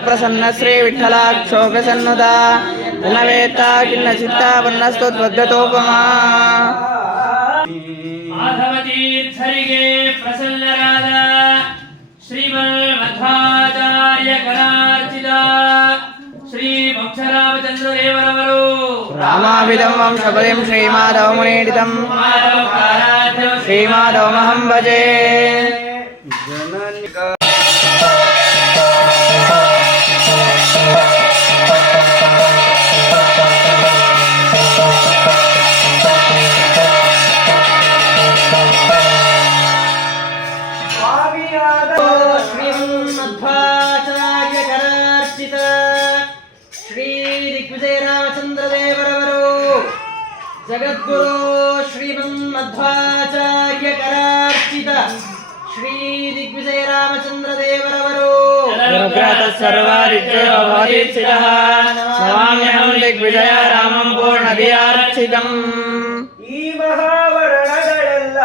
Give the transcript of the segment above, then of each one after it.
प्रसन्न श्री विठ्ठलाक्षोभ्यसन्नुता धनवेत्ता किन्न चित्ता वन्नस्तोद्वद्गतोपमा माधवतीर्थರಿಗೆ ಪ್ರಸನ್ನರಾದ ಶ್ರೀಮನ್ಮಧ್ವಾಚಾರ್ಯ ಕರಾರ್ಚಿತ ಶ್ರೀ ಮೋಕ್ಷರಾಮಚಂದ್ರ ದೇವರವರು ರಾಮಾಭಿಧಂ ವಂಶಪದಿಂ ಶ್ರೀಮಾಧವಮುನೀಡಿತಂ ಶ್ರೀಮಾಧವಮಹಂ ಭಜೆ जगद्गुरु श्रीमन्मध्वाचार्य करार्चित श्री दिग्विजय रामचंद्र देवरवरो सर्वादित्यः नमाम्यहं दिग्विजय रामं पूर्णधियार्चितम् ಈ ಮಹಾವರಣಗಳೆಲ್ಲ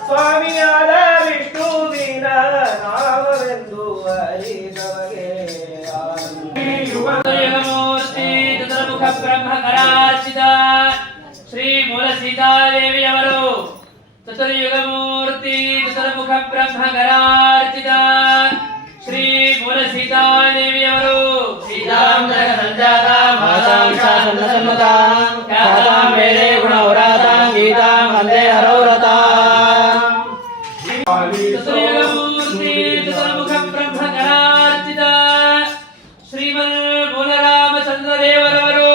ಸ್ವಾಮಿಯಾದ ವಿಷ್ಣುವಿನ ನಾಮವೆಂದು ಅರಿದವಗೆ ಮೂರ್ತಿ ಚತುರ್ಮುಖ ಬ್ರಹ್ಮ ಕರಾರ್ಚಿತ ಶ್ರೀ ಮೂಲ ಸೀತಾದೇವಿಯವರು ಚತುರ್ಯುಗ ಮೂರ್ತಿ ಚತುರ್ಮುಖ ಬ್ರಹ್ಮ ಕರಾರ್ಚಿತ ಶ್ರೀ ಮೂಲ ಸೀತಾದೇವಿಯವರು ಶ್ರೀರಾಮ ಸಂಜಾತ ಮಾತಾಂ ಶಾಸನಸಮ್ಮತಾಂ ಖ್ಯಾತಾಂ ವೇದೇ ಗುಣೌರಾತಾಂ ಗೀತಾಂ ವಂದೇ ಹರೌರತಾಂ ಚತುರ್ಯುಗ ಮೂರ್ತಿ ಚತುರ್ಮುಖ ಬ್ರಹ್ಮ ಕರಾರ್ಚಿತ ಶ್ರೀಮನ್ ಮೂಲರಾಮಚಂದ್ರ ದೇವರವರು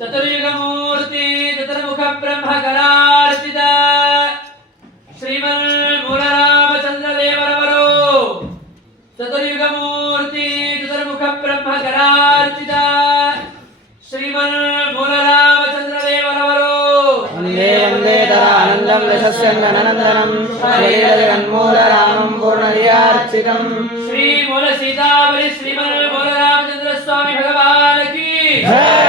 ಚತುರ್ಯುಗ ಮೂರ್ತಿ ಚತುರ್ಮುಖ ಬ್ರಹ್ಮ ಕರಾರ್ಚಿತ ಶ್ರೀಮನ್ ಮೂಲರಾಮಚಂದ್ರ ದೇವರವರು ಚತುರ್ಯುಗ ಮೂರ್ತಿ ಚತುರ್ಮುಖ ಬ್ರಹ್ಮ ಕರಾರ್ಚಿತ ಶ್ರೀಮನ್ ಮೂಲರಾಮಚಂದ್ರ ದೇವರವರು ವಂದೇ ವಂದೇ ತರಾನಂದಂ ಯಶಸ್ಸನ್ನನಂದನಂ ಶ್ರೀಲಜಗನ್ಮೂಲ ರಾಮಂ ಪೂರ್ಣಧಿಯಾರ್ಚಿತಂ ಶ್ರೀ ಮೂಲ ಸೀತಾವರಿ ಶ್ರೀಮನ್ ಮೂಲರಾಮಚಂದ್ರ ಸ್ವಾಮಿ ಭಗವಾನ್ ಕಿ ಜೈ